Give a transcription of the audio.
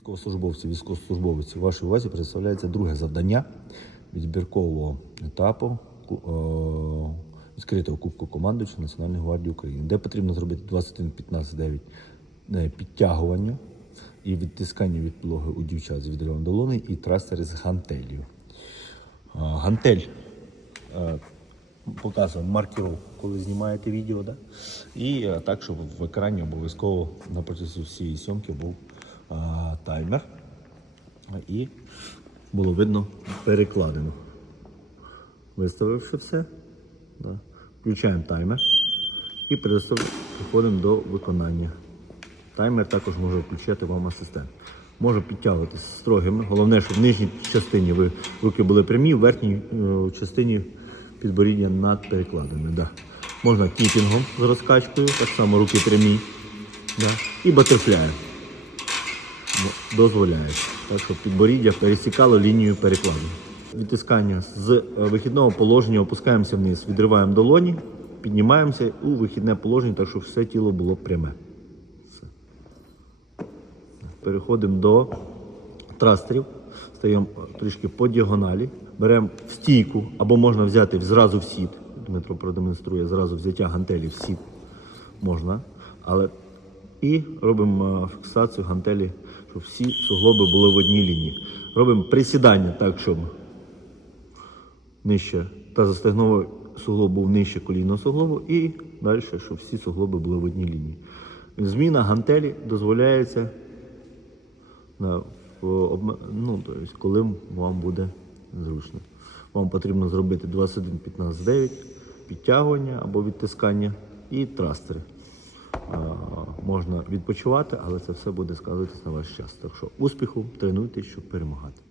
Військовослужбовці, військовослужбовці, вашій увазі представляється друге завдання відбіркового етапу е, відкритого Кубку командуюча Національної гвардії України, де потрібно зробити 21-15-9 е, підтягування і відтискання від підлоги у дівчат з відривом долони і трасери з гантелью. Гантель е, показує маркировку, коли знімаєте відео. Да? І так, щоб в екрані обов'язково на протязі всієї зйомки був таймер. І було видно перекладину. Виставивши все, да, включаємо таймер і переходимо до виконання. Таймер також може включати вам асистент. Може підтягуватися строгими. Головне, щоб в нижній частині ви руки були прямі, в верхній е, частині підборіддя над перекладами. Да. Можна кіпінгом з розкачкою, так само руки прямі. Да. І батерфляєм. Дозволяє. Так, щоб підборіддя пересікало лінію перекладу. Відтискання з е, вихідного положення опускаємося вниз, відриваємо долоні, піднімаємося у вихідне положення, так щоб все тіло було пряме. Переходимо до трастерів. Стаємо трішки по діагоналі. Беремо в стійку або можна взяти зразу в сіт. Дмитро продемонструє зразу взяття гантелі в сіт. Можна. Але і робимо е, фіксацію гантелі, щоб всі суглоби були в одній лінії. Робимо присідання так, щоб нижче та застегновий суглоб був нижче колінного суглобу і далі, щоб всі суглоби були в одній лінії. Зміна гантелі дозволяється на, ну, то есть, коли вам буде зручно. Вам потрібно зробити 21-15-9, підтягування або відтискання і трастери. Можна відпочивати, але це все буде сказуватися на ваш час. Так що успіху, тренуйтесь, щоб перемагати.